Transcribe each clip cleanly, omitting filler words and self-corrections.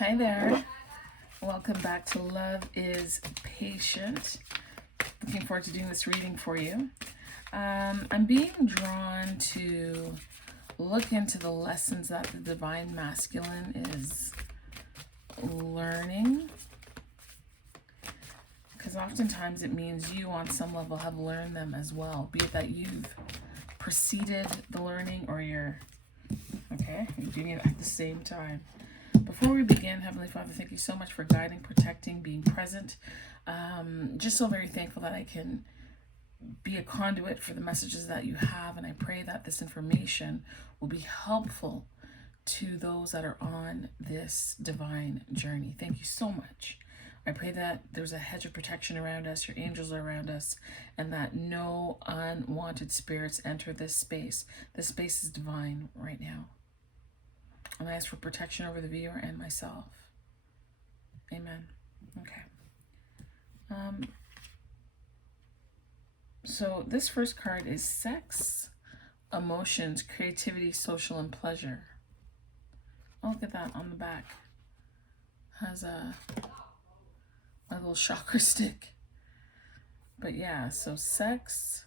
Hi there. Welcome back to Love is Patient. Looking forward to doing this reading for you. I'm being drawn to look into the lessons that the Divine Masculine is learning. Because oftentimes it means you on some level have learned them as well. Be it that you've preceded the learning or you're doing it at the same time. Before we begin, Heavenly Father, thank you so much for guiding, protecting, being present. Just so very thankful that I can be a conduit for the messages that you have, and I pray that this information will be helpful to those that are on this divine journey. Thank you so much. I pray that there's a hedge of protection around us, your angels are around us, and that no unwanted spirits enter this space. This space is divine right now. And I ask for protection over the viewer and myself. Amen. Okay. So this first card is sex, emotions, creativity, social, and pleasure. Oh, look at that on the back. Has my little chakra stick. But yeah, so sex,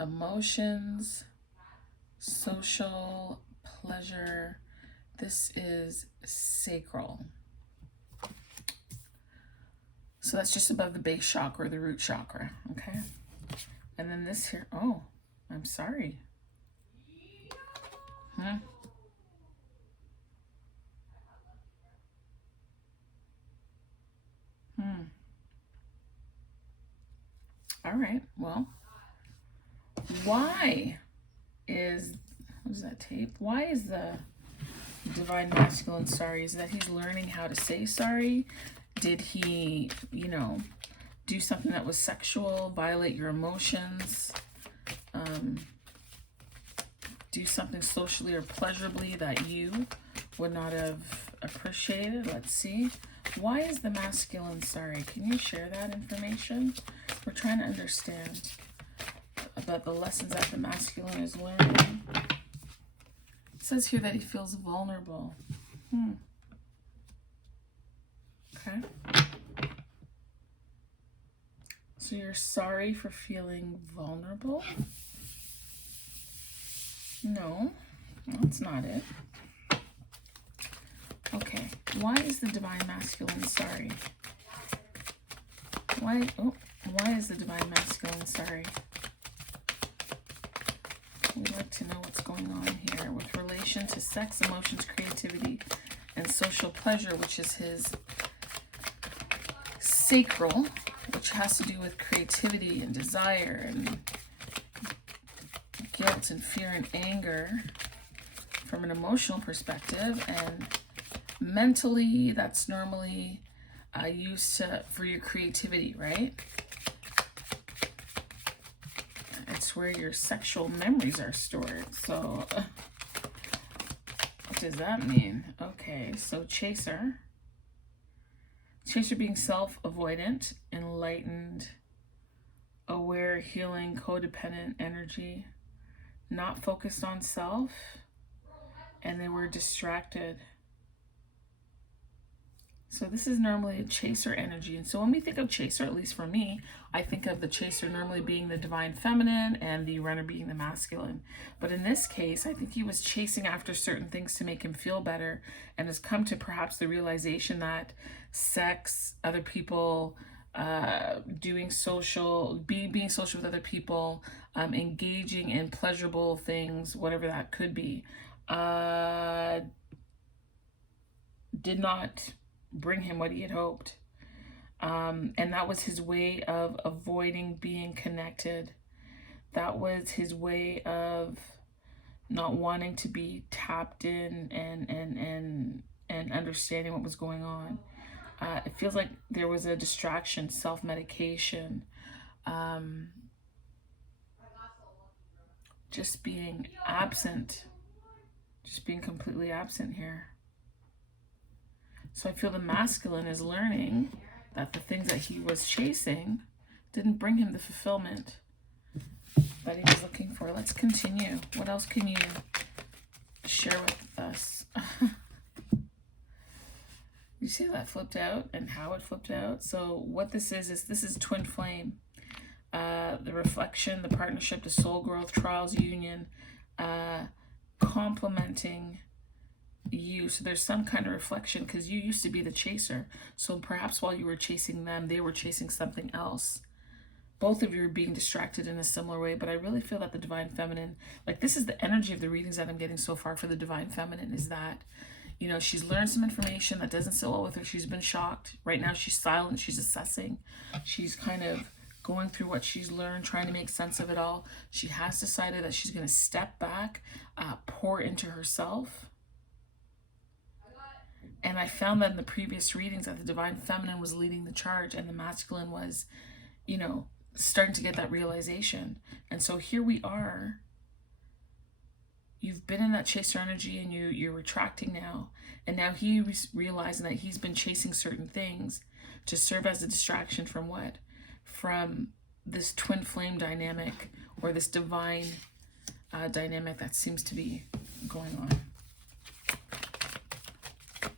emotions, social, pleasure. This is sacral. So that's just above the base chakra, the root chakra, okay? And then this here, oh, I'm sorry. All right, well, why is, what is that tape? Why is the Divine Masculine sorry? Is that he's learning how to say sorry? Did he, do something that was sexual, violate your emotions, do something socially or pleasurably that you would not have appreciated? Let's see. Why is the masculine sorry? Can you share that information? We're trying to understand about the lessons that the masculine is learning. It says here that he feels vulnerable. Okay. So you're sorry for feeling vulnerable? No, that's not it. Okay, why is the Divine Masculine sorry? Why is the Divine Masculine sorry? We'd like to know what's going on here with relation to sex, emotions, creativity, and social pleasure, which is his sacral, which has to do with creativity and desire and guilt and fear and anger from an emotional perspective, and mentally that's normally used for your creativity, right? It's where your sexual memories are stored. So what does that mean? Okay, so chaser being self-avoidant, enlightened, aware, healing, codependent energy, not focused on self, and they were distracted. So this is normally a chaser energy. And so when we think of chaser, at least for me, I think of the chaser normally being the divine feminine and the runner being the masculine. But in this case, I think he was chasing after certain things to make him feel better, and has come to perhaps the realization that sex, other people, being social with other people, engaging in pleasurable things, whatever that could be, did not bring him what he had hoped. And that was his way of avoiding being connected. That was his way of not wanting to be tapped in and understanding what was going on. It feels like there was a distraction, self-medication, just being absent, just being completely absent here. So I feel the masculine is learning that the things that he was chasing didn't bring him the fulfillment that he was looking for. Let's continue. What else can you share with us? see that flipped out and how it flipped out? So what this is this is twin flame. The reflection, the partnership, the soul growth, trials, union, complementing you. So there's some kind of reflection because you used to be the chaser. So perhaps while you were chasing them, they were chasing something else. Both of you are being distracted in a similar way, but I really feel that the divine feminine, like this is the energy of the readings that I'm getting so far for the divine feminine, is that, you know, she's learned some information that doesn't sit well with her. She's been shocked. Right now she's silent. She's assessing. She's kind of going through what she's learned, trying to make sense of it all. She has decided that she's going to step back, pour into herself. And I found that in the previous readings that the divine feminine was leading the charge and the masculine was, you know, starting to get that realization. And so here we are. You've been in that chaser energy and you're retracting now. And now he's realizing that he's been chasing certain things to serve as a distraction from what? From this twin flame dynamic or this divine dynamic that seems to be going on.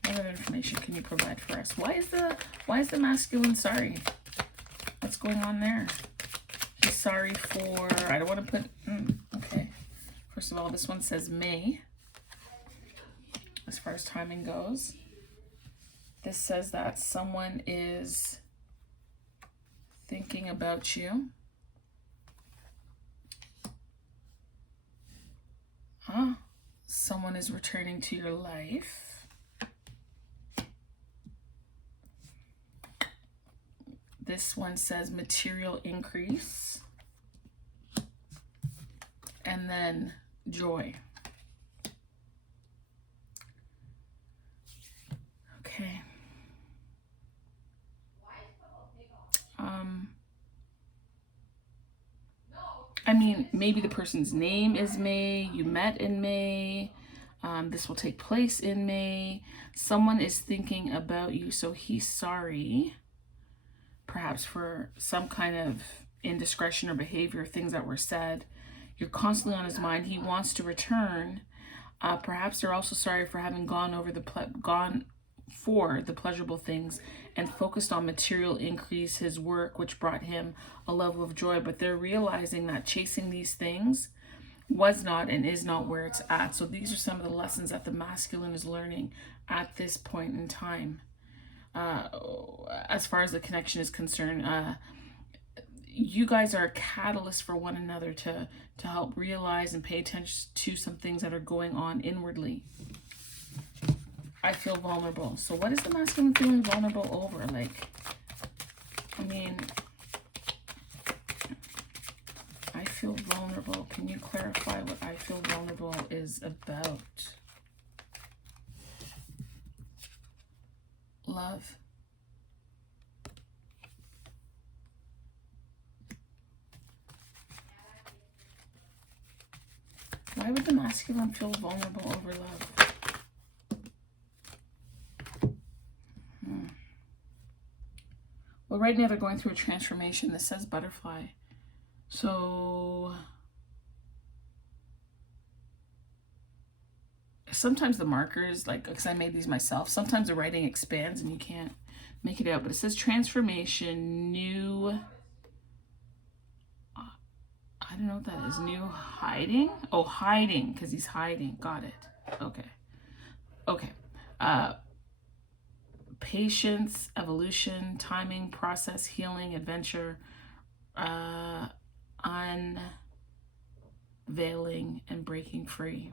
What other information can you provide for us? Why is the masculine sorry? What's going on there? He's sorry for, I don't want to put, okay. First of all, this one says May, as far as timing goes. This says that someone is thinking about you. Someone is returning to your life. This one says material increase. And then joy. Okay. I mean, maybe the person's name is May. You met in May. This will take place in May. Someone is thinking about you, so he's sorry. Perhaps for some kind of indiscretion or behavior, things that were said. You're constantly on his mind. He wants to return. Perhaps they're also sorry for having gone for the pleasurable things and focused on material increase, his work, which brought him a level of joy. But they're realizing that chasing these things was not and is not where it's at. So these are some of the lessons that the masculine is learning at this point in time. As far as the connection is concerned, you guys are a catalyst for one another to help realize and pay attention to some things that are going on inwardly. I feel vulnerable. So what is the masculine feeling vulnerable over? Like, I mean, I feel vulnerable. Can you clarify what I feel vulnerable is about? Love. Why would the masculine feel vulnerable over love? Well, right now they're going through a transformation. This says butterfly. So sometimes the markers, like, because I made these myself, sometimes the writing expands and you can't make it out. But it says transformation, new, I don't know what that is. New hiding? Oh, hiding, because he's hiding. Got it. Okay. Okay. Patience, evolution, timing, process, healing, adventure, unveiling, and breaking free.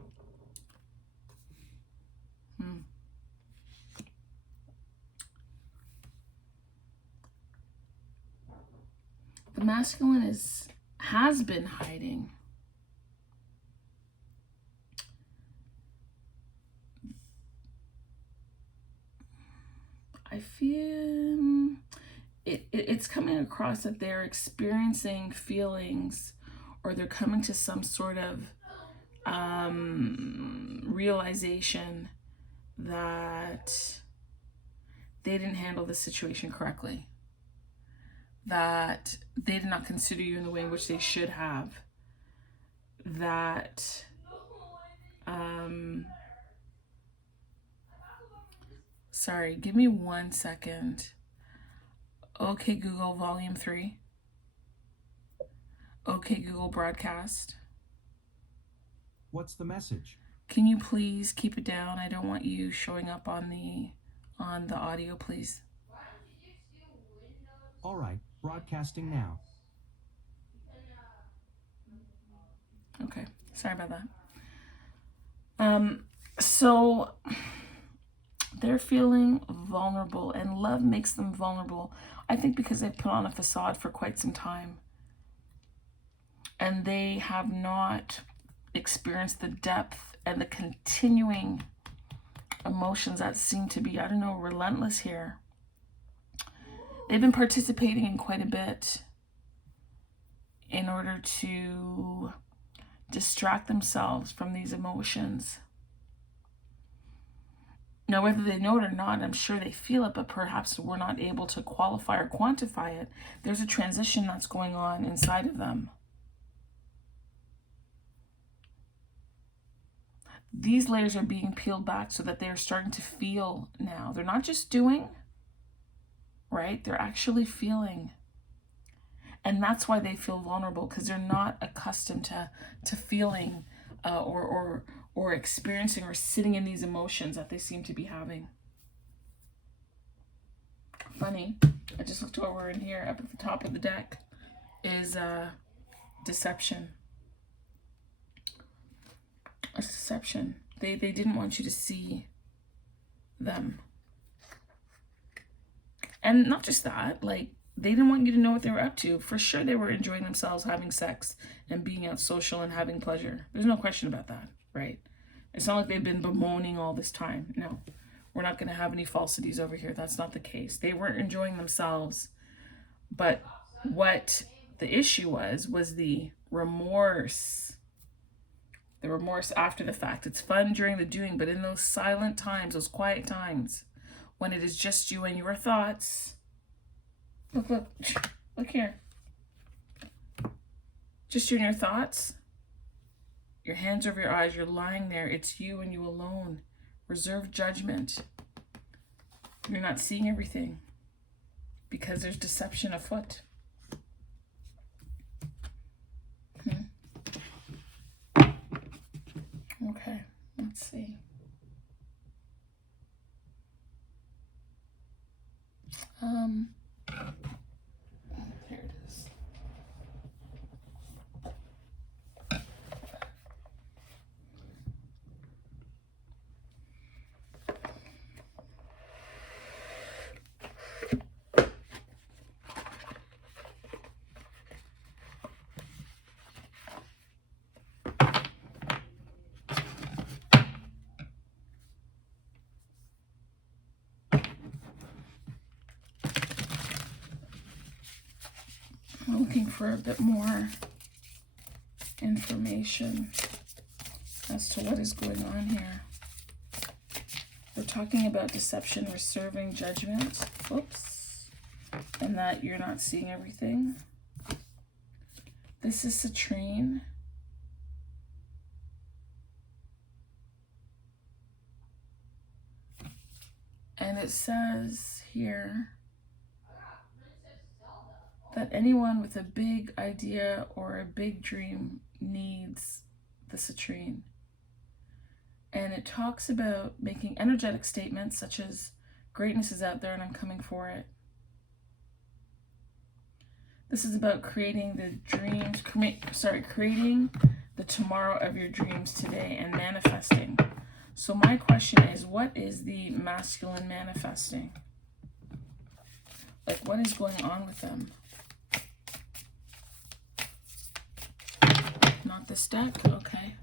The masculine has been hiding. I feel it's coming across that they're experiencing feelings, or they're coming to some sort of realization that they didn't handle the situation correctly, that they did not consider you in the way in which they should have, that Sorry, give me 1 second. Okay, Google, volume 3. Okay, Google, broadcast. What's the message? Can you please keep it down? I don't want you showing up on the audio, please. All right, broadcasting now. Okay, sorry about that. So they're feeling vulnerable, and love makes them vulnerable. I think because they've put on a facade for quite some time, and they have not experienced the depth and the continuing emotions that seem to be, I don't know, relentless here. They've been participating in quite a bit in order to distract themselves from these emotions. Now, whether they know it or not, I'm sure they feel it, but perhaps we're not able to qualify or quantify it. There's a transition that's going on inside of them. These layers are being peeled back so that they're starting to feel now. They're not just doing, right? They're actually feeling. And that's why they feel vulnerable, because they're not accustomed to feeling or experiencing or sitting in these emotions that they seem to be having. Funny, I just looked over in here, up at the top of the deck is deception. A deception. They didn't want you to see them. And not just that, like, they didn't want you to know what they were up to. For sure, they were enjoying themselves, having sex, and being out social and having pleasure. There's no question about that, right? It's not like they've been bemoaning all this time. No, we're not going to have any falsities over here. That's not the case. They weren't enjoying themselves. But what the issue was the remorse. The remorse after the fact. It's fun during the doing, but in those silent times, those quiet times, when it is just you and your thoughts. Look here. Just you and your thoughts. Your hands over your eyes, you're lying there. It's you and you alone. Reserve judgment. You're not seeing everything because there's deception afoot. Okay, let's see. Here it is. I'm looking for a bit more information as to what is going on here. We're talking about deception, reserving judgment. Oops. And that you're not seeing everything. This is citrine. And it says here that anyone with a big idea or a big dream needs the citrine. And it talks about making energetic statements such as, greatness is out there and I'm coming for it. This is about creating the dreams, creating the tomorrow of your dreams today and manifesting. So my question is, what is the masculine manifesting? Like, what is going on with them? Not this deck? Okay.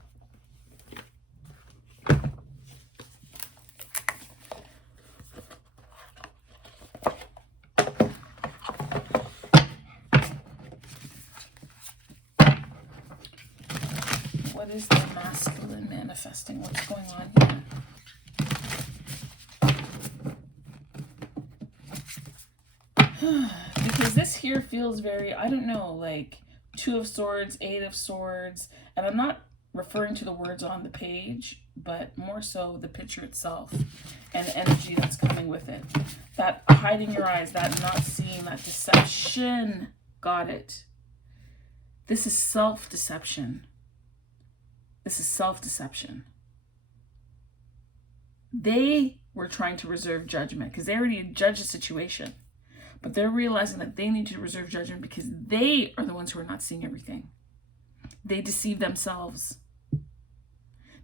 What is the masculine manifesting? What's going on here? Because this here feels very, I don't know, like 2 of Swords, 8 of Swords, and I'm not referring to the words on the page, but more so the picture itself and the energy that's coming with it. That hiding your eyes, that not seeing, that deception. Got it. This is self-deception. This is self-deception. They were trying to reserve judgment because they already had judged the situation. But they're realizing that they need to reserve judgment because they are the ones who are not seeing everything. They deceive themselves.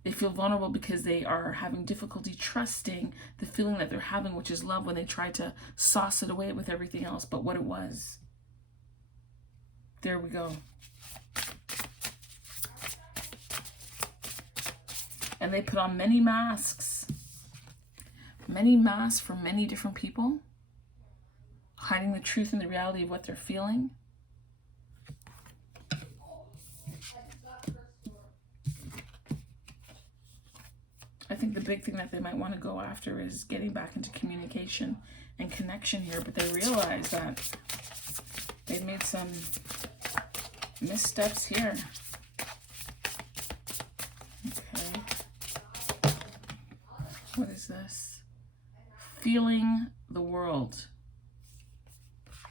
They feel vulnerable because they are having difficulty trusting the feeling that they're having, which is love, when they try to sauce it away with everything else but what it was. There we go. And they put on many masks for many different people, hiding the truth and the reality of what they're feeling. I think the big thing that they might want to go after is getting back into communication and connection here, but they realize that they've made some missteps here. Okay. What is this? Feeling the world.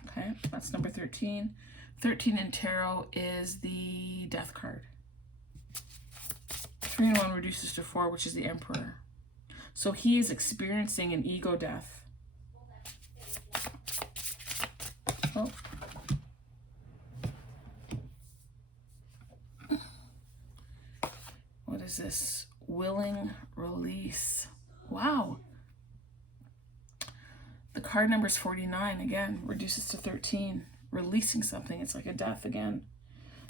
Okay, that's number 13. 13 in tarot is the Death card. 3 and 1 reduces to 4, which is the Emperor. So he is experiencing an ego death. Oh. What is this? Willing release. Wow. The card number is 49. Again, reduces to 13. Releasing something. It's like a death again.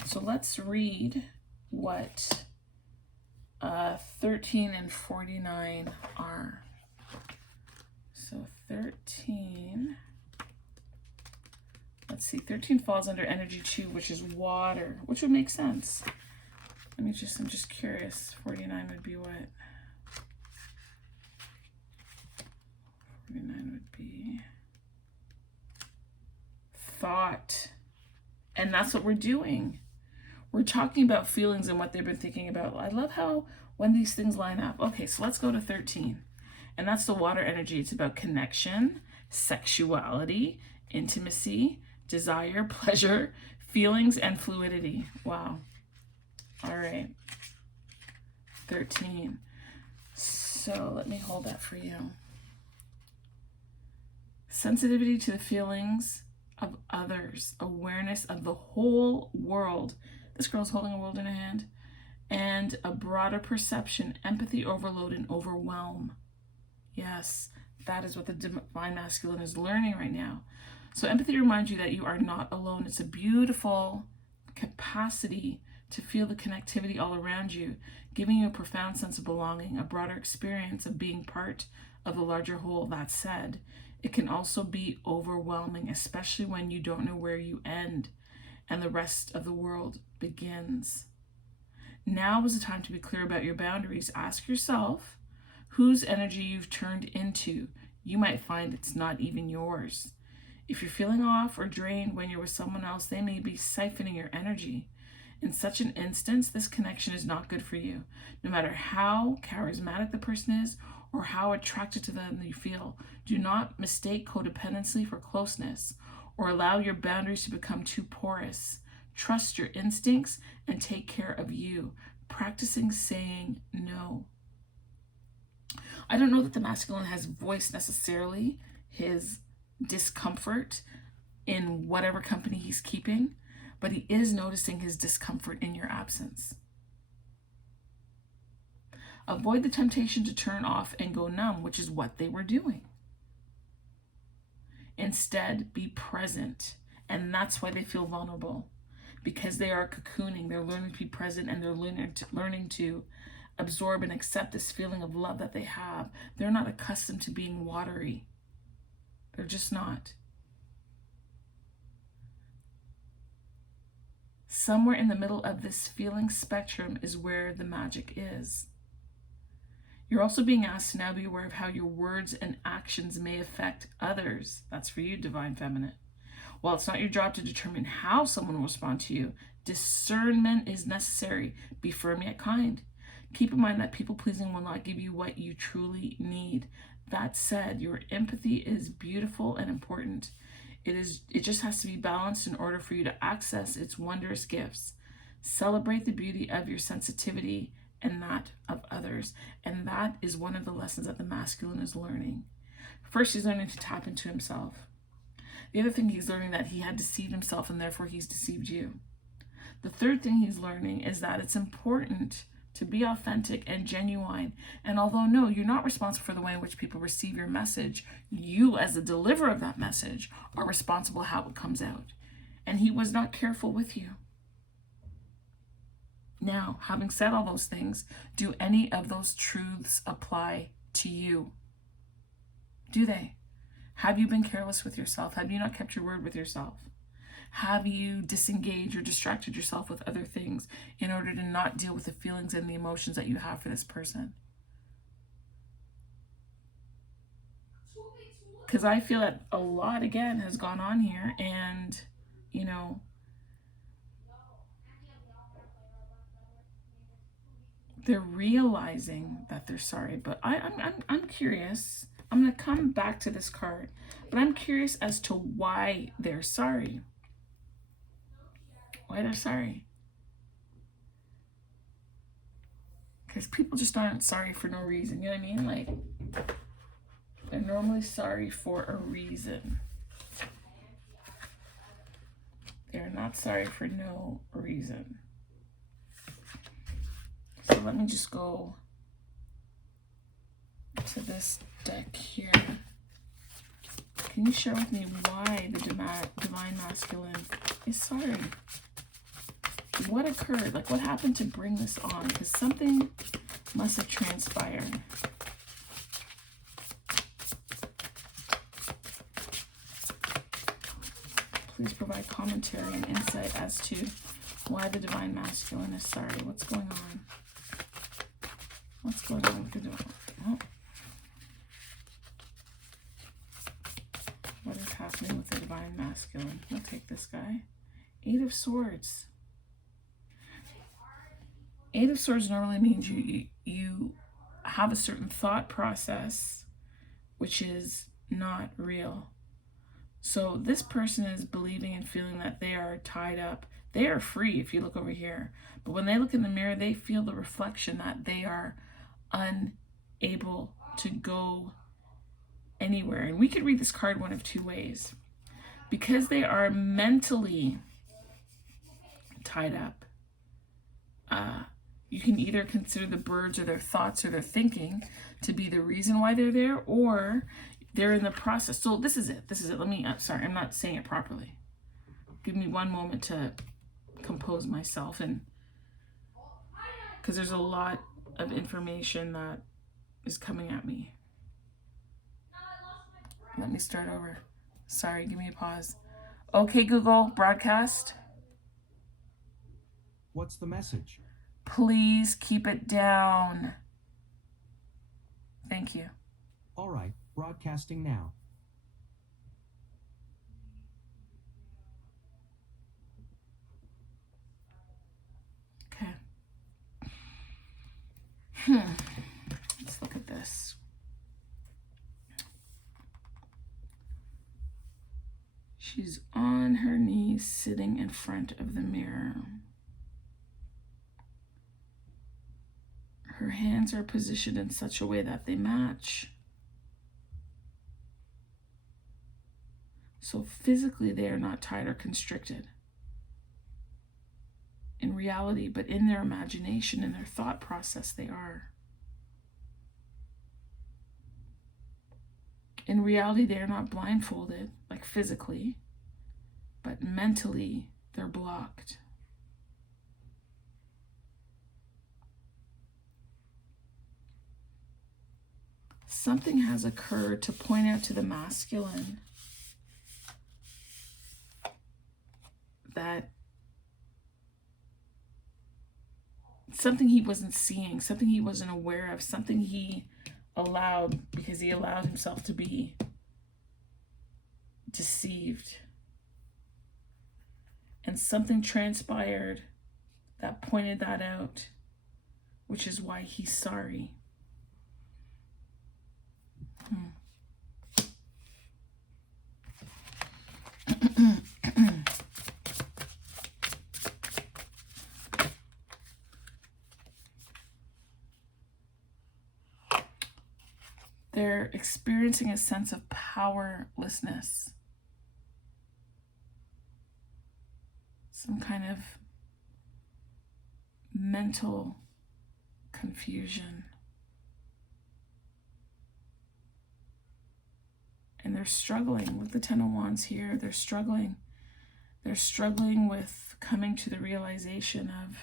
So let's read what 13 and 49 are. So 13, let's see, 13 falls under energy 2, which is water, which would make sense. I'm just curious. 49 would be what? 49 would be thought. And that's what we're doing. We're talking about feelings and what they've been thinking about. I love how when these things line up. Okay, so let's go to 13. And that's the water energy. It's about connection, sexuality, intimacy, desire, pleasure, feelings, and fluidity. Wow. All right. 13. So let me hold that for you. Sensitivity to the feelings of others, awareness of the whole world. This girl's holding a world in her hand. And a broader perception, empathy overload, and overwhelm. Yes, that is what the Divine Masculine is learning right now. So empathy reminds you that you are not alone. It's a beautiful capacity to feel the connectivity all around you, giving you a profound sense of belonging, a broader experience of being part of the larger whole. That said, it can also be overwhelming, especially when you don't know where you end and the rest of the world begins. Now is the time to be clear about your boundaries. Ask yourself whose energy you've turned into. You might find it's not even yours. If you're feeling off or drained when you're with someone else, they may be siphoning your energy. In such an instance, this connection is not good for you. No matter how charismatic the person is or how attracted to them you feel, do not mistake codependency for closeness or allow your boundaries to become too porous. Trust your instincts and take care of you. Practicing saying no. I don't know that the masculine has voiced necessarily his discomfort in whatever company he's keeping, but he is noticing his discomfort in your absence. Avoid the temptation to turn off and go numb, which is what they were doing. Instead, be present, and that's why they feel vulnerable. Because they are cocooning, they're learning to be present, and they're learning to absorb and accept this feeling of love that they have. They're not accustomed to being watery. They're just not. Somewhere in the middle of this feeling spectrum is where the magic is. You're also being asked to now be aware of how your words and actions may affect others. That's for you, Divine Feminine. While it's not your job to determine how someone will respond to you, Discernment is necessary. Be firm yet kind. Keep in mind that people-pleasing will not give you what you truly need. That said, your empathy is beautiful and important. It just has to be balanced in order for you to access its wondrous gifts. Celebrate the beauty of your sensitivity and that of others. And that is one of the lessons that the masculine is learning. First, he's learning to tap into himself. The other thing he's learning that he had deceived himself and therefore he's deceived you. The third thing he's learning is that it's important to be authentic and genuine. And although, no, you're not responsible for the way in which people receive your message, you as the deliverer of that message are responsible how it comes out. And he was not careful with you. Now, having said all those things, do any of those truths apply to you? Do they? Have you been careless with yourself? Have you not kept your word with yourself? Have you disengaged or distracted yourself with other things in order to not deal with the feelings and the emotions that you have for this person? Because I feel that a lot, again, has gone on here, and, you know, they're realizing that they're sorry. But I'm curious. I'm going to come back to this card, but I'm curious as to why they're sorry. Why they're sorry. Because people just aren't sorry for no reason. You know what I mean? Like, they're normally sorry for a reason. They're not sorry for no reason. So let me just go to this deck here. Can you share with me why the divine masculine is sorry? What occurred? Like, what happened to bring this on? Because something must have transpired. Please provide commentary and insight as to why the divine masculine is sorry. What's going on? What's going on with the divine? Oh. What is happening with the divine masculine? We'll take this guy. 8 of Swords. 8 of Swords normally means you have a certain thought process which is not real. So this person is believing and feeling that they are tied up. They are free if you look over here. But when they look in the mirror, they feel the reflection that they are unable to go anywhere. And we could read this card one of two ways. Because they are mentally tied up, you can either consider the birds or their thoughts or their thinking to be the reason why they're there, or they're in the process. So this is it. Let me, sorry, I'm not saying it properly. Give me one moment to compose myself, and because there's a lot of information that is coming at me. Let me start over. Sorry, give me a pause. Okay, Google, broadcast. What's the message? Please keep it down. Thank you. All right, broadcasting now. Okay. Let's look at this. She's on her knees sitting in front of the mirror. Her hands are positioned in such a way that they match. So physically they are not tied or constricted in reality, but in their imagination, in their thought process, they are. In reality, they are not blindfolded, like physically, but mentally, they're blocked. Something has occurred to point out to the masculine that something he wasn't seeing, something he wasn't aware of, something he allowed because he allowed himself to be deceived. And something transpired that pointed that out, which is why he's sorry. They're experiencing a sense of powerlessness. Some kind of mental confusion. And they're struggling with the Ten of Wands here. They're struggling. They're struggling with coming to the realization of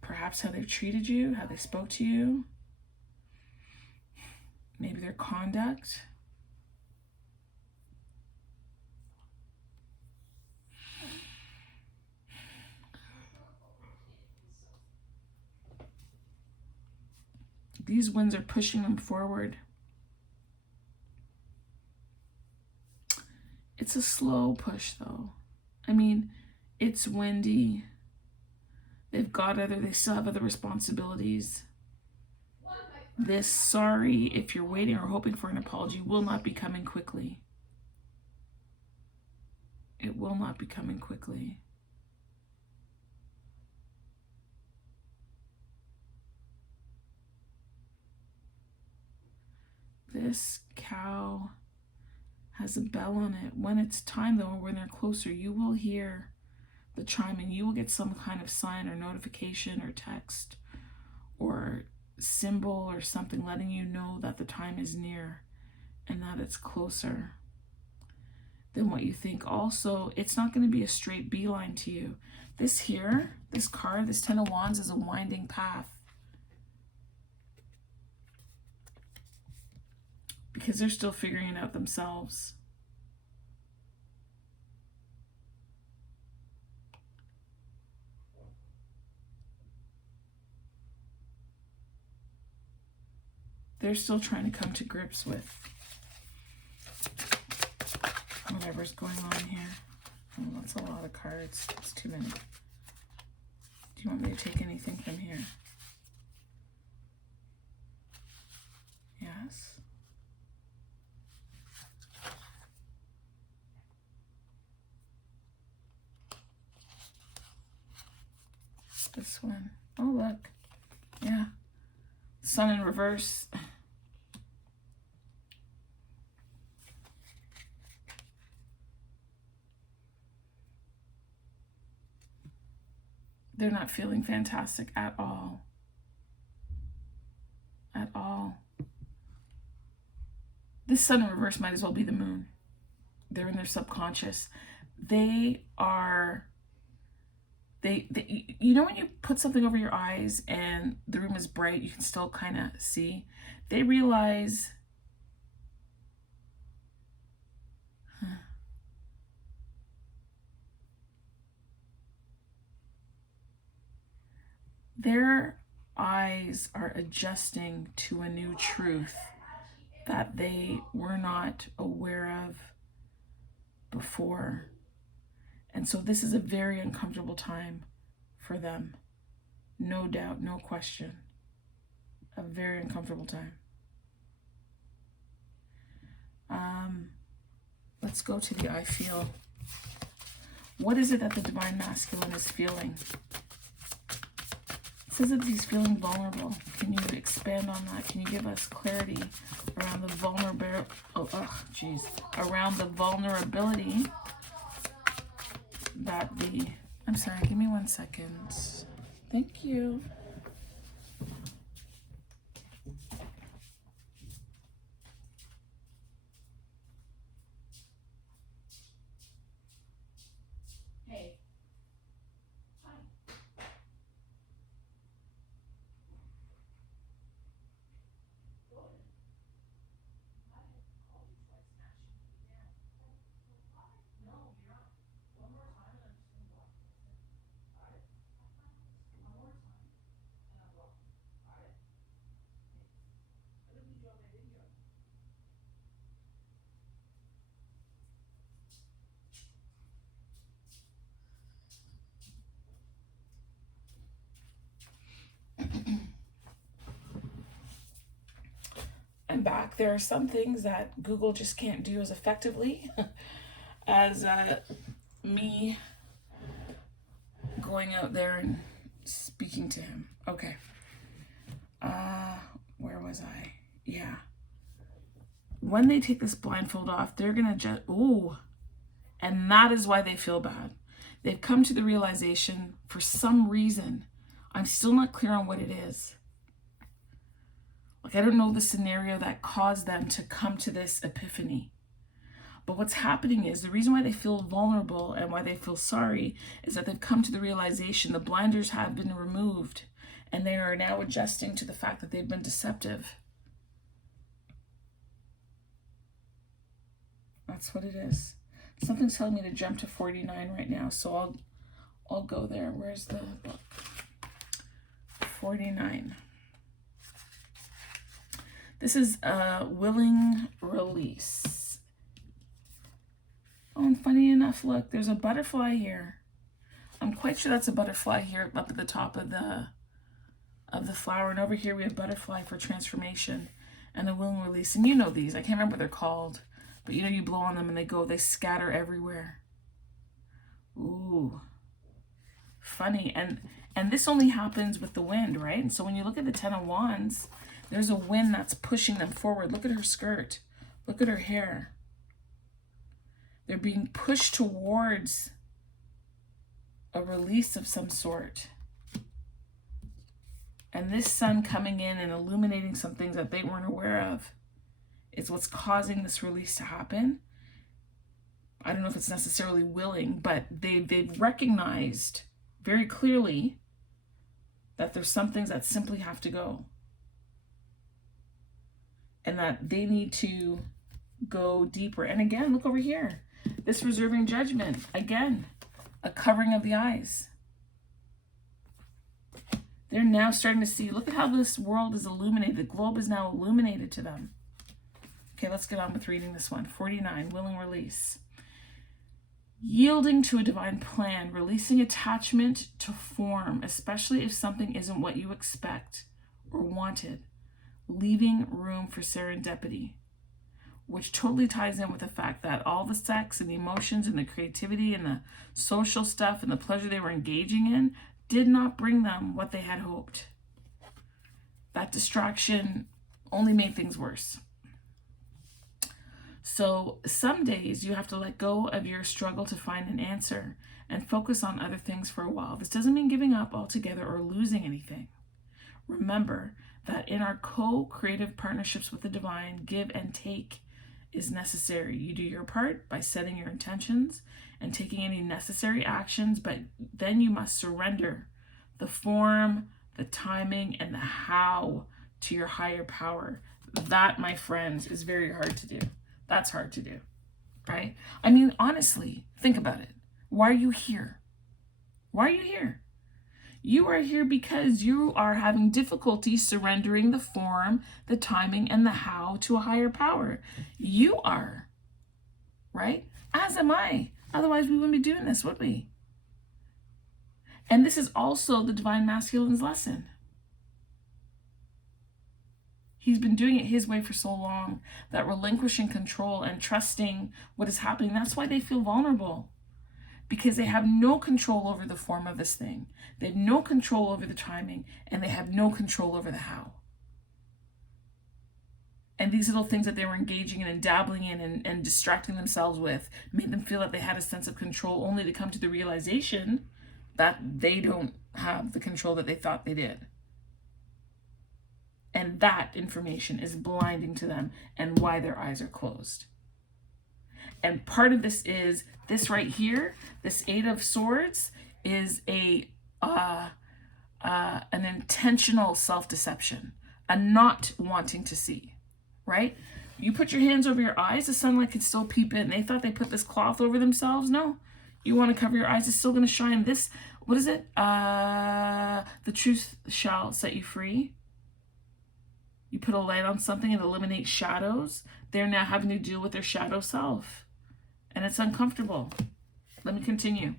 perhaps how they've treated you, how they spoke to you, maybe their conduct. These winds are pushing them forward. It's a slow push, though. I mean, it's windy. They still have other responsibilities. This sorry, if you're waiting or hoping for an apology, will not be coming quickly. It will not be coming quickly. This cow has a bell on it. When it's time, though, when they're closer, you will hear the chime and you will get some kind of sign or notification or text or symbol or something letting you know that the time is near and that it's closer than what you think. Also, it's not going to be a straight beeline to you. This here, this card, this Ten of Wands, is a winding path. Because they're still figuring it out themselves. They're still trying to come to grips with whatever's going on here. Oh, that's a lot of cards. It's too many. Do you want me to take anything from here? Yes. This one. Oh, look. Yeah. Sun in reverse. They're not feeling fantastic at all. At all. This sun in reverse might as well be the moon. They're in their subconscious. They are... you know when you put something over your eyes and the room is bright, you can still kind of see? They realize, their eyes are adjusting to a new truth that they were not aware of before. And so this is a very uncomfortable time for them. No doubt, no question. A very uncomfortable time. Let's go to the I feel. What is it that the Divine Masculine is feeling? It says that he's feeling vulnerable. Can you expand on that? Can you give us clarity around the around the vulnerability that the... I'm sorry, give me 1 second. Thank you. Hey. Hi. I'm back. There are some things that Google just can't do as effectively as me going out there and speaking to him. Okay. Where was I? Yeah. When they take this blindfold off, they're going to just, ooh. And that is why they feel bad. They've come to the realization, for some reason, I'm still not clear on what it is. Like, I don't know the scenario that caused them to come to this epiphany. But what's happening is, the reason why they feel vulnerable and why they feel sorry is that they've come to the realization the blinders have been removed, and they are now adjusting to the fact that they've been deceptive. That's what it is. Something's telling me to jump to 49 right now, so I'll go there. Where's the book? 49. This is a willing release. Oh, and funny enough, look, there's a butterfly here. I'm quite sure that's a butterfly here up at the top of the flower. And over here we have butterfly for transformation and a willing release. And you know these. I can't remember what they're called. But you know, you blow on them and they scatter everywhere. Ooh. Funny. And this only happens with the wind, right? And so when you look at the Ten of Wands, there's a wind that's pushing them forward. Look at her skirt. Look at her hair. They're being pushed towards a release of some sort. And this sun coming in and illuminating some things that they weren't aware of is what's causing this release to happen. I don't know if it's necessarily willing, but they've recognized very clearly that there's some things that simply have to go. And that they need to go deeper. And again, look over here. This reserving judgment. Again, a covering of the eyes. They're now starting to see, look at how this world is illuminated. The globe is now illuminated to them. Okay, let's get on with reading this one. 49, willing release. Yielding to a divine plan, releasing attachment to form, especially if something isn't what you expect or wanted. Leaving room for serendipity, which totally ties in with the fact that all the sex and the emotions and the creativity and the social stuff and the pleasure they were engaging in did not bring them what they had hoped. That distraction only made things worse. So some days you have to let go of your struggle to find an answer and focus on other things for a while. This doesn't mean giving up altogether or losing anything. Remember that in our co-creative partnerships with the divine, give and take is necessary. You do your part by setting your intentions and taking any necessary actions, but then you must surrender the form, the timing, and the how to your higher power. That, my friends, is very hard to do. That's hard to do, right? I mean, honestly, think about it. Why are you here? Why are you here? You are here because you are having difficulty surrendering the form, the timing, and the how to a higher power. You are, right? As am I. Otherwise, we wouldn't be doing this, would we? And this is also the Divine Masculine's lesson. He's been doing it his way for so long that relinquishing control and trusting what is happening, that's why they feel vulnerable. Because they have no control over the form of this thing. They have no control over the timing, and they have no control over the how. And these little things that they were engaging in and dabbling in and distracting themselves with made them feel that they had a sense of control, only to come to the realization that they don't have the control that they thought they did. And that information is blinding to them and why their eyes are closed. And part of this is this right here, this Eight of Swords is an intentional self-deception, a not wanting to see, right? You put your hands over your eyes, the sunlight can still peep in. They thought they put this cloth over themselves. No, you want to cover your eyes, it's still going to shine. This, what is it? The truth shall set you free. You put a light on something and eliminate shadows. They're now having to deal with their shadow self. And it's uncomfortable. Let me continue.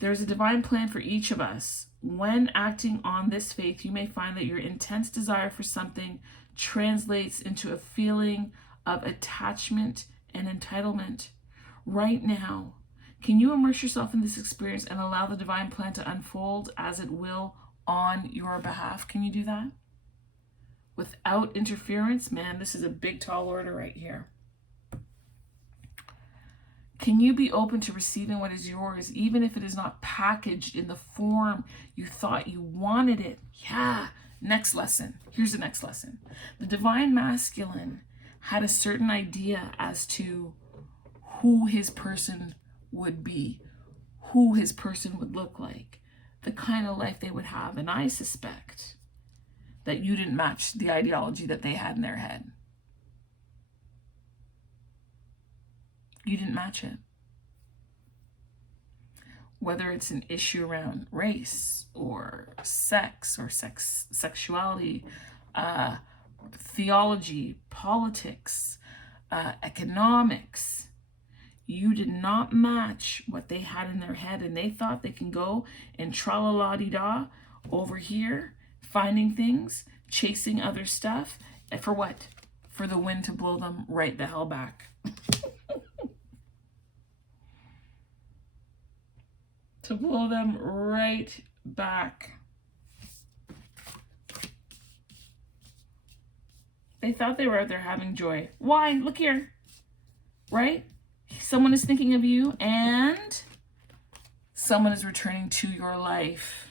There is a divine plan for each of us. When acting on this faith, you may find that your intense desire for something translates into a feeling of attachment and entitlement. Right now, can you immerse yourself in this experience and allow the divine plan to unfold as it will on your behalf? Can you do that? Without interference? Man, this is a big, tall order right here. Can you be open to receiving what is yours, even if it is not packaged in the form you thought you wanted it? Yeah. Next lesson. Here's the next lesson. The divine masculine had a certain idea as to who his person would be, who his person would look like, the kind of life they would have. And I suspect that you didn't match the ideology that they had in their head. You didn't match it. Whether it's an issue around race or sexuality, theology, politics, economics, you did not match what they had in their head, and they thought they can go and tra-la-la-dee-da over here, finding things, chasing other stuff. And for what? For the wind to blow them right the hell back. To blow them right back. They thought they were out there having joy. Why? Look here. Right? Someone is thinking of you and someone is returning to your life.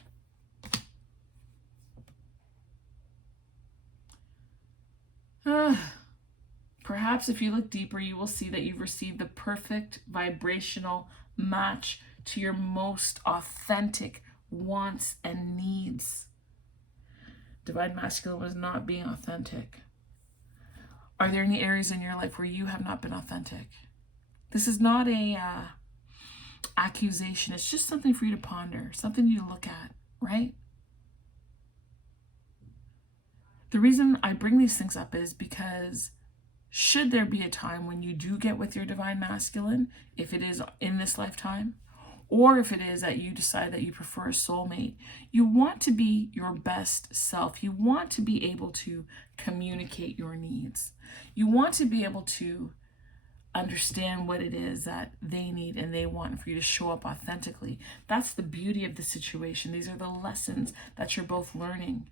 Perhaps if you look deeper, you will see that you've received the perfect vibrational match to your most authentic wants and needs. Divine masculine was not being authentic. Are there any areas in your life where you have not been authentic? This is not a accusation. It's just something for you to ponder, something you to look at, right? The reason I bring these things up is because should there be a time when you do get with your divine masculine, if it is in this lifetime, or if it is that you decide that you prefer a soulmate, you want to be your best self. You want to be able to communicate your needs. You want to be able to understand what it is that they need and they want for you to show up authentically. That's the beauty of the situation. These are the lessons that you're both learning.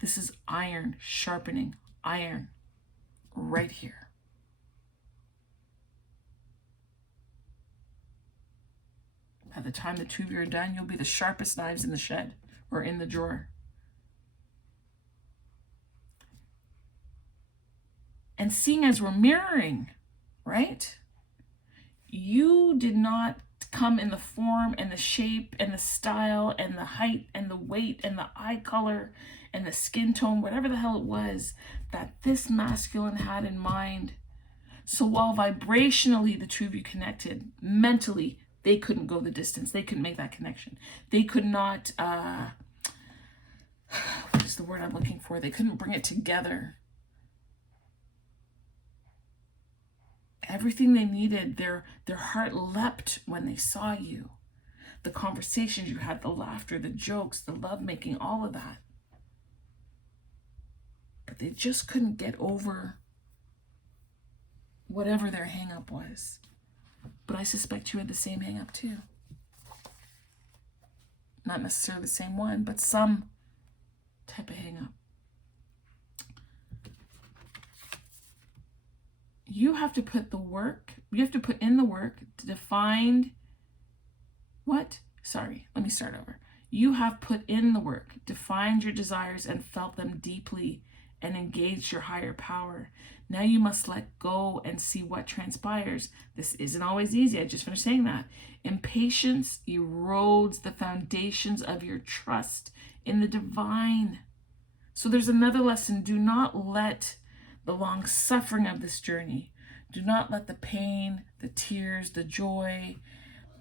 This is iron sharpening iron right here. By the time the two of you are done, you'll be the sharpest knives in the shed or in the drawer. And seeing as we're mirroring, right? You did not come in the form and the shape and the style and the height and the weight and the eye color and the skin tone, whatever the hell it was that this masculine had in mind. So while vibrationally the two of you connected, mentally they couldn't go the distance. They couldn't make that connection. They could not, what is the word I'm looking for? They couldn't bring it together. Everything they needed, their heart leapt when they saw you. The conversations you had, the laughter, the jokes, the lovemaking, all of that. But they just couldn't get over whatever their hang-up was. But I suspect you had the same hang-up too. Not necessarily the same one, but some type of hang-up. You have to put the work, you have to put in the work to define what? Sorry, let me start over. You have put in the work, defined your desires and felt them deeply and engaged your higher power. Now you must let go and see what transpires. This isn't always easy. I just finished saying that. Impatience erodes the foundations of your trust in the divine. So there's another lesson. Do not let the long suffering of this journey, do not let the pain, the tears, the joy,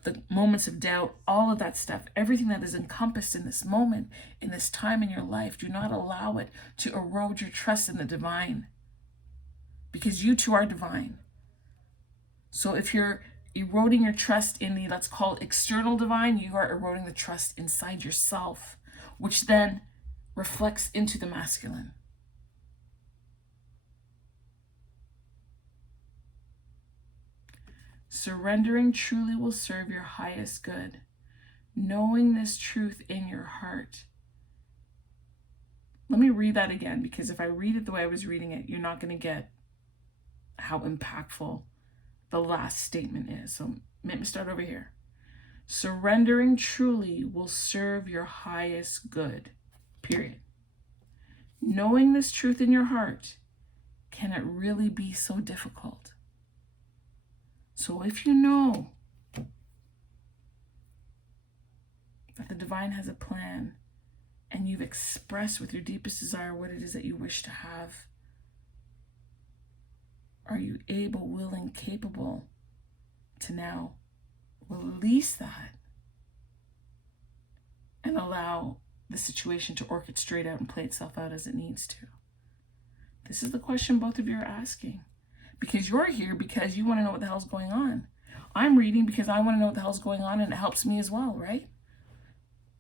the moments of doubt, all of that stuff, everything that is encompassed in this moment, in this time in your life, do not allow it to erode your trust in the divine. Because you too are divine. So if you're eroding your trust in the, let's call it external divine, you are eroding the trust inside yourself, which then reflects into the masculine. Surrendering truly will serve your highest good. Knowing this truth in your heart. Let me read that again, because if I read it the way I was reading it, you're not going to get how impactful the last statement is. So let me start over here. Surrendering truly will serve your highest good. Period. Knowing this truth in your heart, can it really be so difficult? So if you know that the divine has a plan and you've expressed with your deepest desire what it is that you wish to have, are you able, willing, capable to now release that and allow the situation to orchestrate out and play itself out as it needs to? This is the question both of you are asking, because you're here because you want to know what the hell's going on. I'm reading because I want to know what the hell's going on, and it helps me as well, right?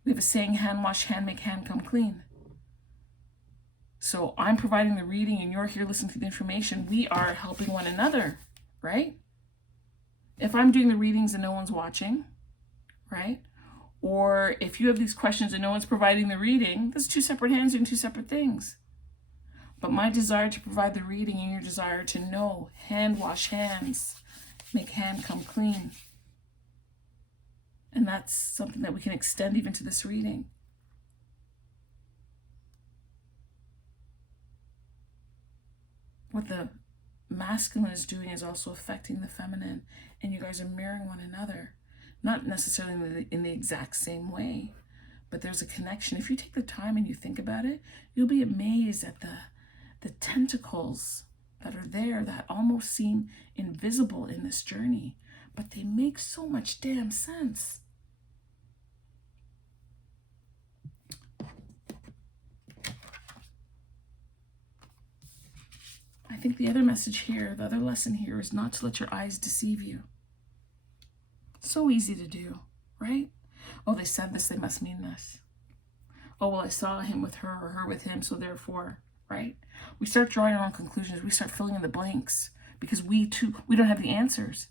We have a saying, hand wash hand, make hand come clean. So I'm providing the reading and you're here listening to the information. We are helping one another, right? If I'm doing the readings and no one's watching, right? Or if you have these questions and no one's providing the reading, that's two separate hands doing two separate things. But my desire to provide the reading and your desire to know, hand wash hands, make hand come clean. And that's something that we can extend even to this reading. What the masculine is doing is also affecting the feminine, and you guys are mirroring one another. Not necessarily in the exact same way, but there's a connection. If you take the time and you think about it, you'll be amazed at the tentacles that are there that almost seem invisible in this journey, but they make so much damn sense. I think the other message here, the other lesson here, is not to let your eyes deceive you. So easy to do, right? Oh, they said this, they must mean this. Oh, well, I saw him with her or her with him, so therefore, right? We start drawing our own conclusions. We start filling in the blanks because we don't have the answers.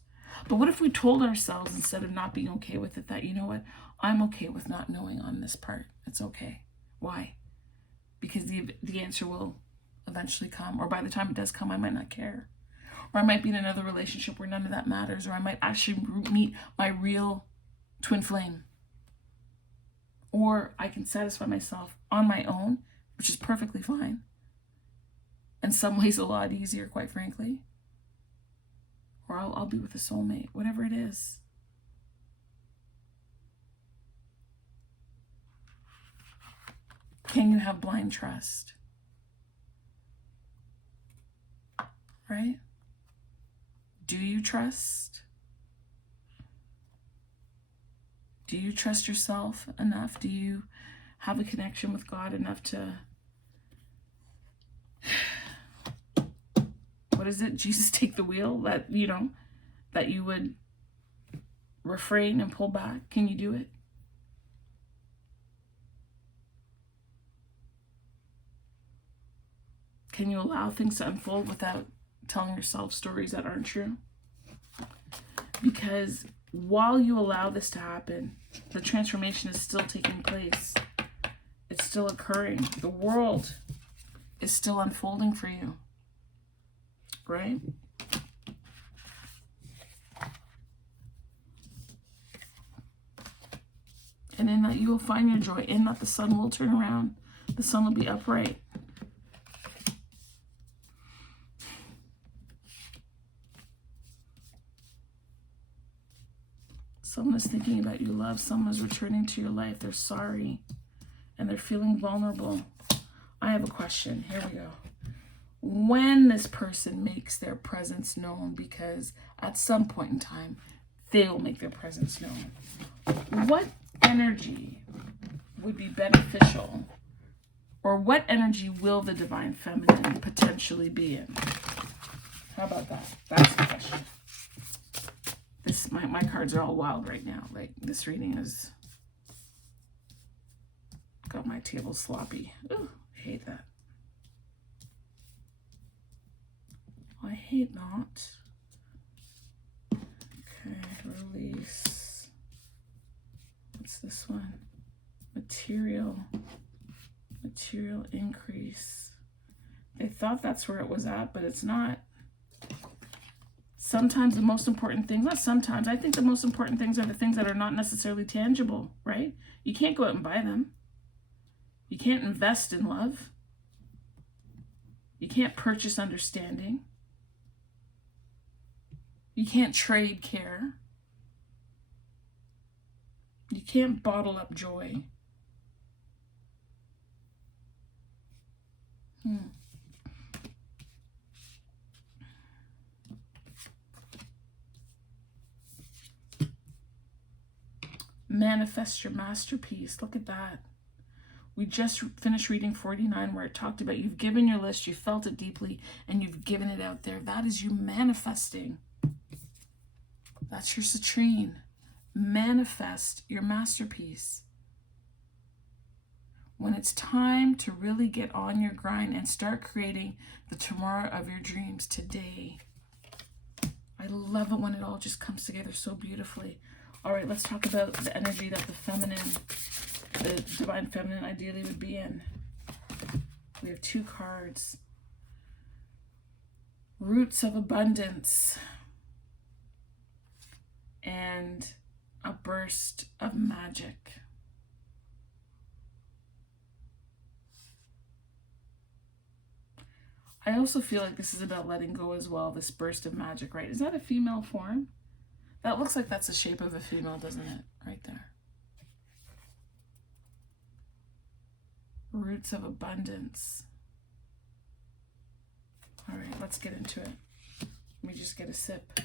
But what if we told ourselves, instead of not being okay with it, that, you know what, I'm okay with not knowing on this part. It's okay. Why? Because the answer will eventually come, or by the time it does come, I might not care. Or I might be in another relationship where none of that matters, or I might actually meet my real twin flame. Or I can satisfy myself on my own, which is perfectly fine. In some ways a lot easier, quite frankly. Or I'll be with a soulmate, whatever it is. Can you have blind trust? Right? Do you trust? Do you trust yourself enough? Do you have a connection with God enough to, what is it? Jesus, take the wheel, that you would refrain and pull back? Can you do it? Can you allow things to unfold without telling yourself stories that aren't true? Because while you allow this to happen, the transformation is still taking place. It's still occurring. The world is still unfolding for you. Right? And in that you will find your joy. In that the sun will turn around. The sun will be upright. Someone is thinking about you, love. Someone is returning to your life. They're sorry. And they're feeling vulnerable. I have a question. Here we go. When this person makes their presence known, because at some point in time, they will make their presence known, what energy would be beneficial, or what energy will the divine feminine potentially be in? How about that? That's the question. My cards are all wild right now. Like, this reading has got my table sloppy. Ooh, I hate that. I hate that. this one? Material increase. They thought that's where it was at, but it's not. Sometimes the most important things, not sometimes, I think the most important things are the things that are not necessarily tangible, right? You can't go out and buy them. You can't invest in love. You can't purchase understanding. You can't trade care. You can't bottle up joy. Manifest your masterpiece. Look at that. We just finished reading 49 where it talked about you've given your list, you felt it deeply, and you've given it out there. That is you manifesting. That's your citrine. Manifest your masterpiece. When it's time to really get on your grind and start creating the tomorrow of your dreams today. I love it when it all just comes together so beautifully. All right, let's talk about the energy that the divine feminine ideally would be in. We have 2 cards. Roots of abundance and a burst of magic. I also feel like this is about letting go as well, this burst of magic, right? Is that a female form? That looks like that's the shape of a female, doesn't it? Right there. Roots of abundance. All right, let's get into it. Let me just get a sip.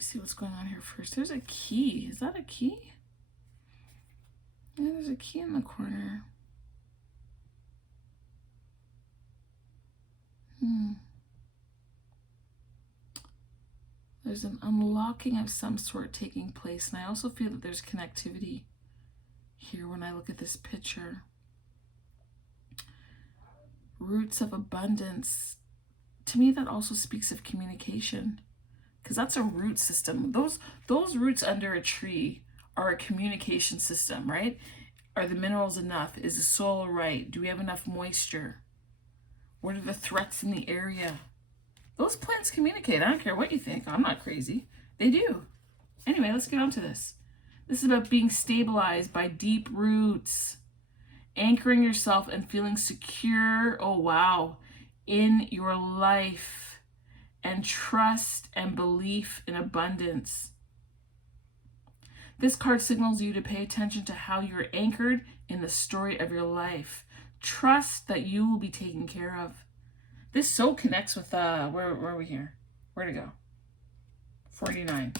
See what's going on here first. There's a key. Is that a key? Yeah, there's a key in the corner. There's an unlocking of some sort taking place, and I also feel that there's connectivity here when I look at this picture. Roots of abundance. To me, that also speaks of communication. Because that's a root system. Those roots under a tree are a communication system, right? Are the minerals enough? Is the soil right? Do we have enough moisture? What are the threats in the area? Those plants communicate. I don't care what you think. I'm not crazy. They do. Anyway, let's get on to this. This is about being stabilized by deep roots, anchoring yourself and feeling secure, oh wow, in your life. And trust and belief in abundance. This card signals you to pay attention to how you're anchored in the story of your life. Trust that you will be taken care of. This so connects with, where are we here? Where to go? 49.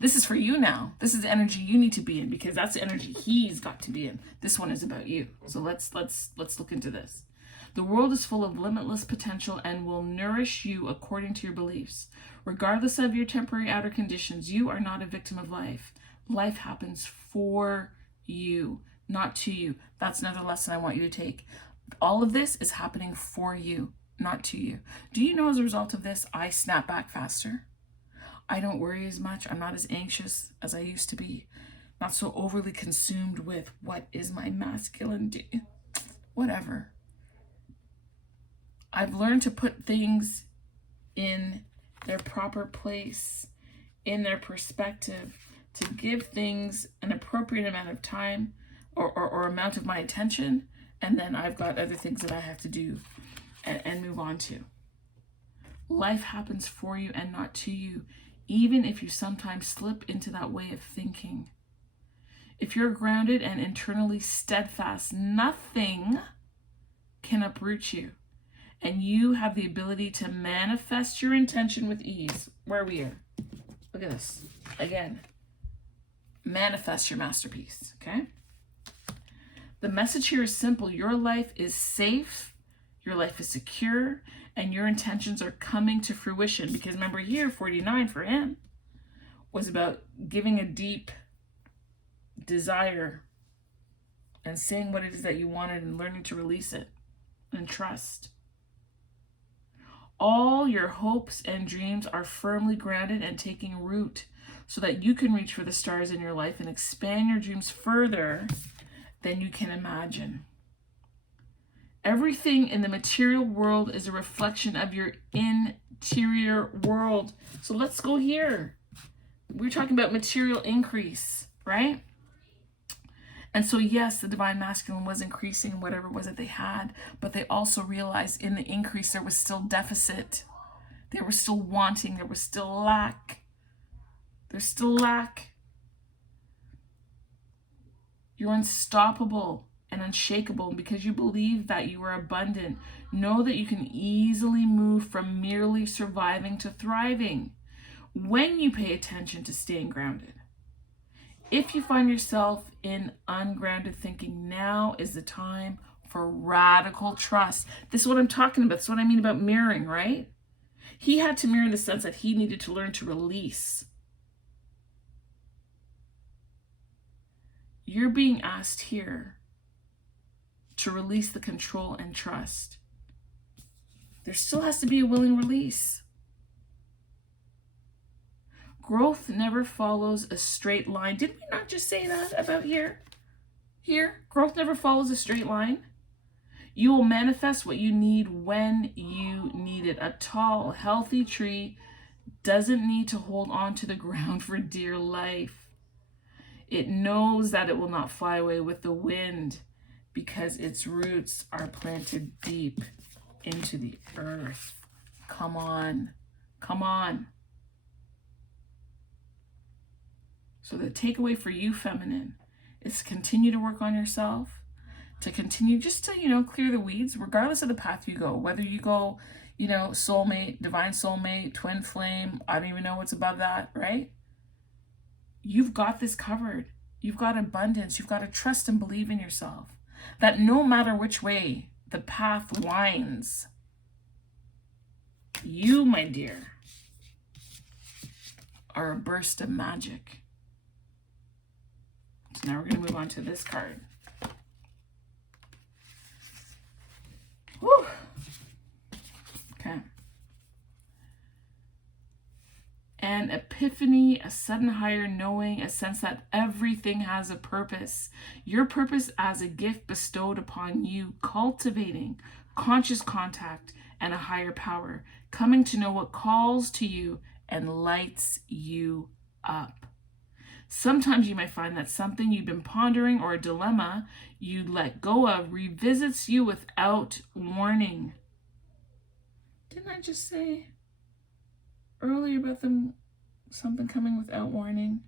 This is for you now. This is the energy you need to be in because that's the energy he's got to be in. This one is about you. So let's look into this. The world is full of limitless potential and will nourish you according to your beliefs. Regardless of your temporary outer conditions, you are not a victim of life. Life happens for you, not to you. That's another lesson I want you to take. All of this is happening for you, not to you. Do you know as a result of this, I snap back faster? I don't worry as much. I'm not as anxious as I used to be. Not so overly consumed with what is my masculine whatever. I've learned to put things in their proper place, in their perspective, to give things an appropriate amount of time or amount of my attention, and then I've got other things that I have to do and move on to. Life happens for you and not to you, even if you sometimes slip into that way of thinking. If you're grounded and internally steadfast, nothing can uproot you. And you have the ability to manifest your intention with ease. Where are we here? Look at this. Again, manifest your masterpiece, okay? The message here is simple. Your life is safe, your life is secure, and your intentions are coming to fruition. Because remember here, 49 for him. was about giving a deep desire and saying what it is that you wanted and learning to release it and trust. All your hopes and dreams are firmly grounded and taking root so that you can reach for the stars in your life and expand your dreams further than you can imagine. Everything in the material world is a reflection of your interior world. So let's go here. We're talking about material increase, right? And so, yes, the divine masculine was increasing whatever it was that they had, but they also realized in the increase there was still deficit. They were still wanting. There was still lack. There's still lack. You're unstoppable and unshakable because you believe that you are abundant. Know that you can easily move from merely surviving to thriving when you pay attention to staying grounded. If you find yourself in ungrounded thinking, now is the time for radical trust. This is what I'm talking about. This is what I mean about mirroring, right? He had to mirror in the sense that he needed to learn to release. You're being asked here to release the control and trust. There still has to be a willing release. Growth never follows a straight line. Did we not just say that about here? Here, growth never follows a straight line. You will manifest what you need when you need it. A tall, healthy tree doesn't need to hold on to the ground for dear life. It knows that it will not fly away with the wind because its roots are planted deep into the earth. Come on. Come on. So the takeaway for you, feminine, is to continue to work on yourself, to continue just to, clear the weeds, regardless of the path you go. Whether you go, soulmate, divine soulmate, twin flame, I don't even know what's above that, right? You've got this covered. You've got abundance. You've got to trust and believe in yourself. That no matter which way the path winds, you, my dear, are a burst of magic. So now we're going to move on to this card. Whew. Okay. An epiphany, a sudden higher knowing, a sense that everything has a purpose. Your purpose as a gift bestowed upon you, cultivating conscious contact and a higher power, coming to know what calls to you and lights you up. Sometimes you might find that something you've been pondering or a dilemma you let go of revisits you without warning. Didn't I just say earlier about something coming without warning?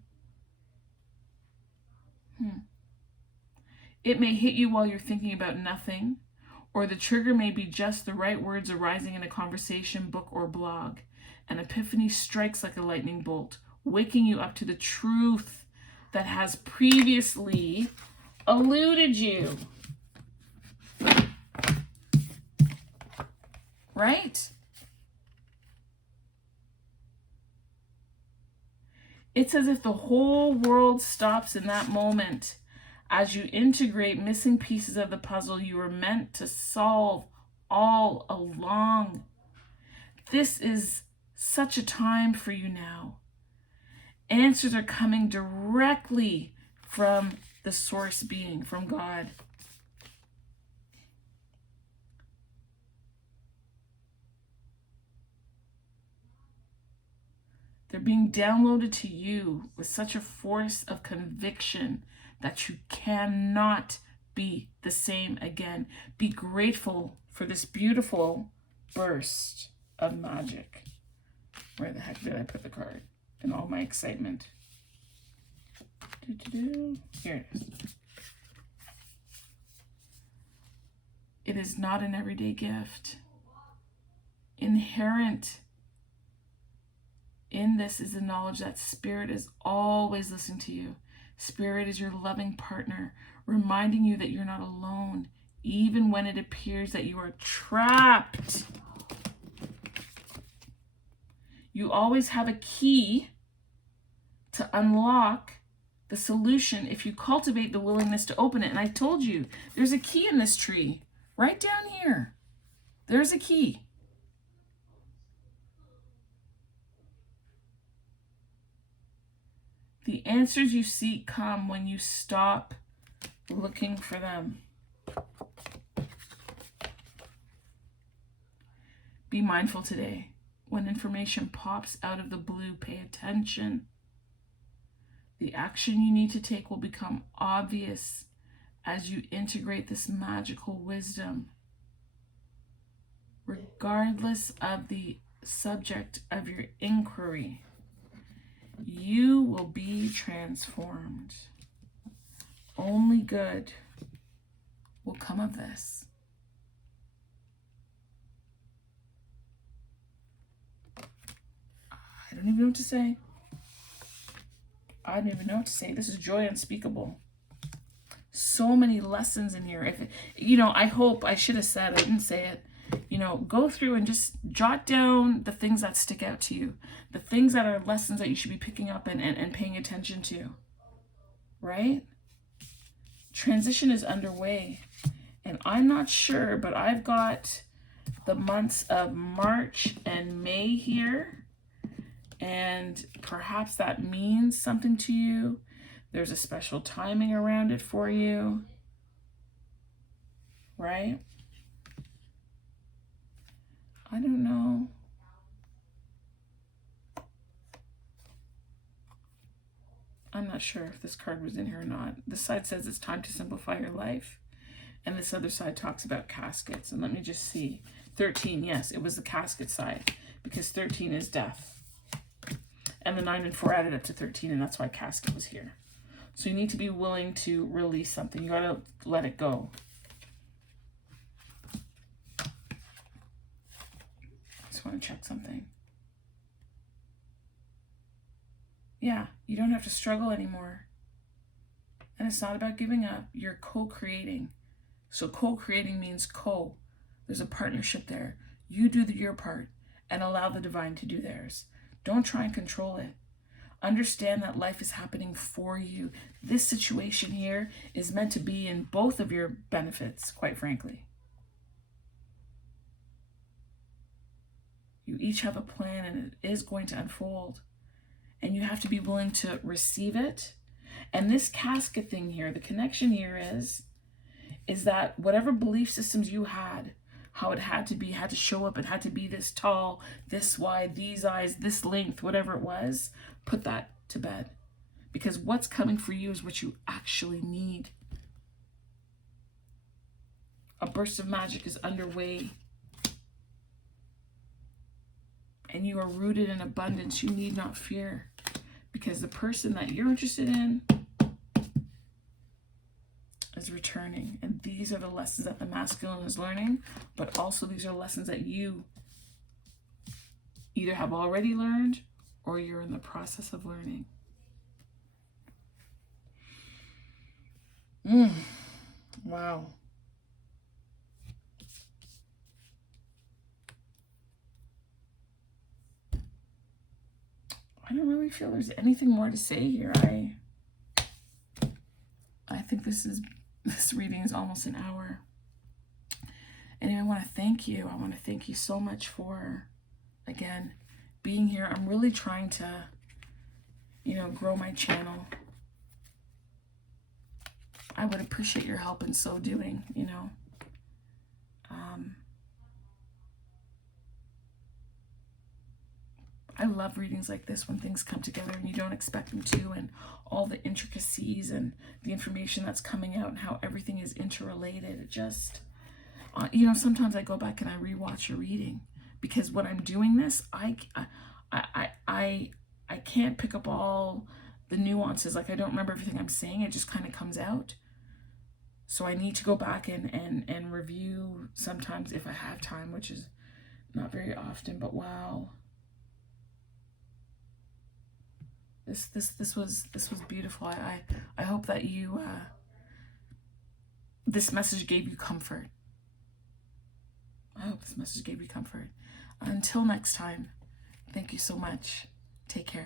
It may hit you while you're thinking about nothing, or the trigger may be just the right words arising in a conversation, book, or blog. An epiphany strikes like a lightning bolt, waking you up to the truth that has previously eluded you. Right? It's as if the whole world stops in that moment as you integrate missing pieces of the puzzle you were meant to solve all along. This is such a time for you now. Answers are coming directly from the source being, from God. They're being downloaded to you with such a force of conviction that you cannot be the same again. Be grateful for this beautiful burst of magic. Where the heck did I put the card? In all my excitement. Here it is. It is not an everyday gift. Inherent in this is the knowledge that Spirit is always listening to you. Spirit is your loving partner, reminding you that you're not alone, even when it appears that you are trapped. You always have a key to unlock the solution if you cultivate the willingness to open it. And I told you, there's a key in this tree, right down here. There's a key. The answers you seek come when you stop looking for them. Be mindful today. When information pops out of the blue, pay attention. The action you need to take will become obvious as you integrate this magical wisdom. Regardless of the subject of your inquiry, you will be transformed. Only good will come of this. I don't even know what to say. I don't even know what to say. This is joy unspeakable. So many lessons in here. If I hope I should have said, I didn't say it. Go through and just jot down the things that stick out to you, the things that are lessons that you should be picking up and paying attention to. Right? Transition is underway. And I'm not sure, but I've got the months of March and May here. And perhaps that means something to you. There's a special timing around it for you. Right? I don't know. I'm not sure if this card was in here or not. This side says it's time to simplify your life. And this other side talks about caskets. And let me just see. 13, yes, it was the casket side. Because 13 is death. And the 9 and 4 added up to 13, and that's why casket was here. So you need to be willing to release something. You got to let it go. Just want to check something. Yeah, you don't have to struggle anymore. And it's not about giving up. You're co-creating. So co-creating means co. There's a partnership there. You do your part and allow the divine to do theirs. Don't try and control it. Understand that life is happening for you. This situation here is meant to be in both of your benefits, quite frankly. You each have a plan and it is going to unfold. And you have to be willing to receive it. And this casket thing here, the connection here is that whatever belief systems you had, how it had to be, had to show up, it had to be this tall, this wide, these eyes, this length, whatever it was, put that to bed. Because what's coming for you is what you actually need. A burst of magic is underway. And you are rooted in abundance. You need not fear. Because the person that you're interested in is returning. And these are the lessons that the masculine is learning, but also these are lessons that you either have already learned or you're in the process of learning. Wow. I don't really feel there's anything more to say here. I think this reading is almost an hour. Anyway, I want to thank you. I want to thank you so much for, again, being here. I'm really trying to, grow my channel. I would appreciate your help in so doing, I love readings like this when things come together and you don't expect them to, and all the intricacies and the information that's coming out and how everything is interrelated. It just, sometimes I go back and I rewatch a reading because when I'm doing this, I can't pick up all the nuances. Like I don't remember everything I'm saying. It just kind of comes out. So I need to go back and review sometimes if I have time, which is not very often, but wow. This was beautiful. I hope that you this message gave you comfort. I hope this message gave you comfort. Until next time, thank you so much. Take care.